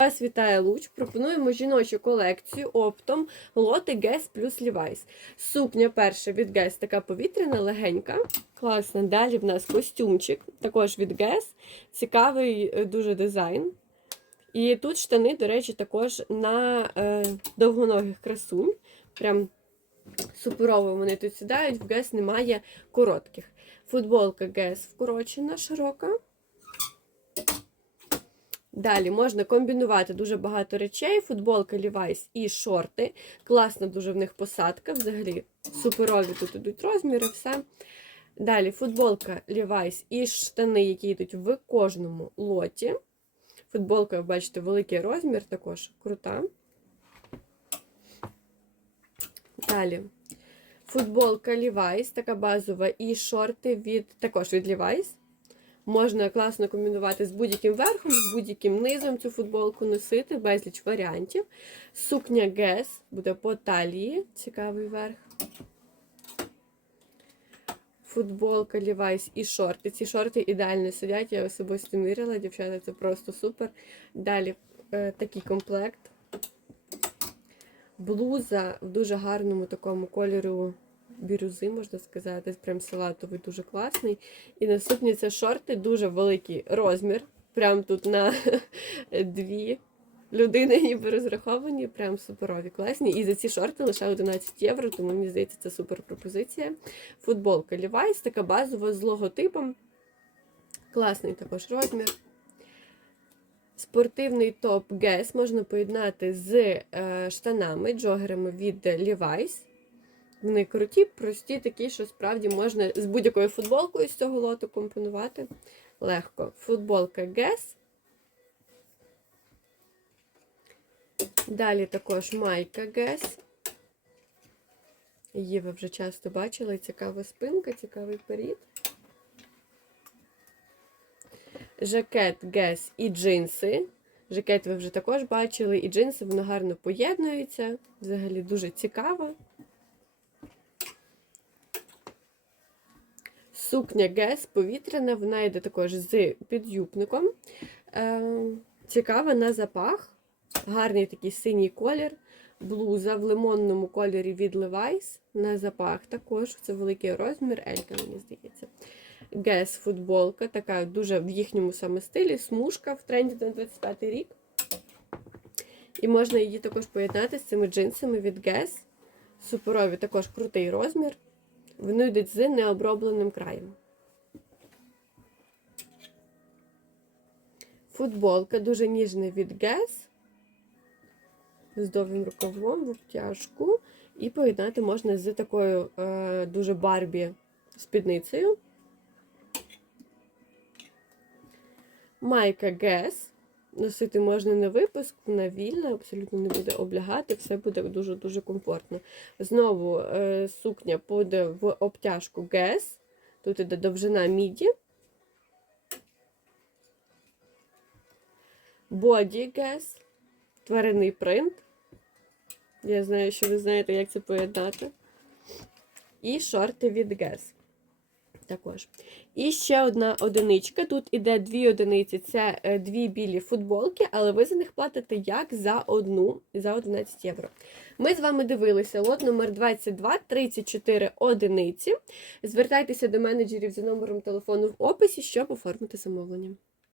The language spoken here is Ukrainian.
Вас вітає Луч. Пропонуємо жіночу колекцію оптом лоти Guess плюс Levi's. Сукня перша від Guess така повітряна, легенька. Класна. Далі в нас костюмчик, також від Guess. Цікавий е, дуже дизайн. І тут штани, до речі, також на е, довгоногих красунь. Прям суперово вони тут сідають. В Guess немає коротких. Футболка Guess вкорочена, широка. Далі можна комбінувати дуже багато речей, футболка Levi's і шорти. Класна дуже в них посадка, взагалі суперові тут ідуть розміри, все. Далі футболка Levi's і штани, які йдуть в кожному лоті. Футболка, ви бачите, великий розмір, також крута. Далі. Футболка Levi's, така базова, і шорти від, також від Levi's. Можна класно комбінувати з будь-яким верхом, з будь-яким низом цю футболку носити, безліч варіантів. Сукня Guess буде по талії, цікавий верх. Футболка Levi's і шорти. Ці шорти ідеально сидять, я особисто міряла, дівчата, це просто супер. Далі е, такий комплект. Блуза в дуже гарному такому кольору бірюзи, можна сказати, прям салатовий, дуже класний. І наступні це шорти, дуже великий розмір. Прям тут на дві людини ніби розраховані, прям суперові, класні. І за ці шорти лише 11 євро, тому мені здається, це супер пропозиція. Футболка Levi's, така базова з логотипом. Класний також розмір. Спортивний топ Guess можна поєднати з е, штанами, джогерами від Levi's. Вони круті, прості, такі, що справді можна з будь-якою футболкою з цього лоту компонувати. Легко. Футболка Guess. Далі також майка Guess. Її ви вже часто бачили. Цікава спинка, цікавий перід. Жакет Guess і джинси. Жакет ви вже також бачили, і джинси воно гарно поєднується. Взагалі дуже цікаво. Сукня Guess повітряна, вона йде також з підюбником. Е, цікава на запах. Гарний такий синій колір. Блуза в лимонному кольорі від Levi's. На запах також. Це великий розмір, Елька, мені здається. Guess футболка, така дуже в їхньому саме стилі, смужка в тренді на 25 рік. І можна її також поєднати з цими джинсами від Guess. Суперові також крутий розмір. Вони йдуть з необробленим краєм. Футболка дуже ніжна від Guess. З довгим рукавом в обтяжку. І поєднати можна з такою е, дуже барбі спідницею. Майка Guess. Носити можна на випуск, вона вільна, абсолютно не буде облягати, все буде дуже-дуже комфортно. Знову е, сукня буде в обтяжку Guess. Тут іде довжина міді. Боді Guess. Тваринний принт. Я знаю, що ви знаєте, як це поєднати. І шорти від Guess. Також. І ще одна одиничка. Тут іде дві одиниці, це е, дві білі футболки, але ви за них платите як за одну, за 11 євро. Ми з вами дивилися лот номер 22, 34 одиниці. Звертайтеся до менеджерів за номером телефону в описі, щоб оформити замовлення.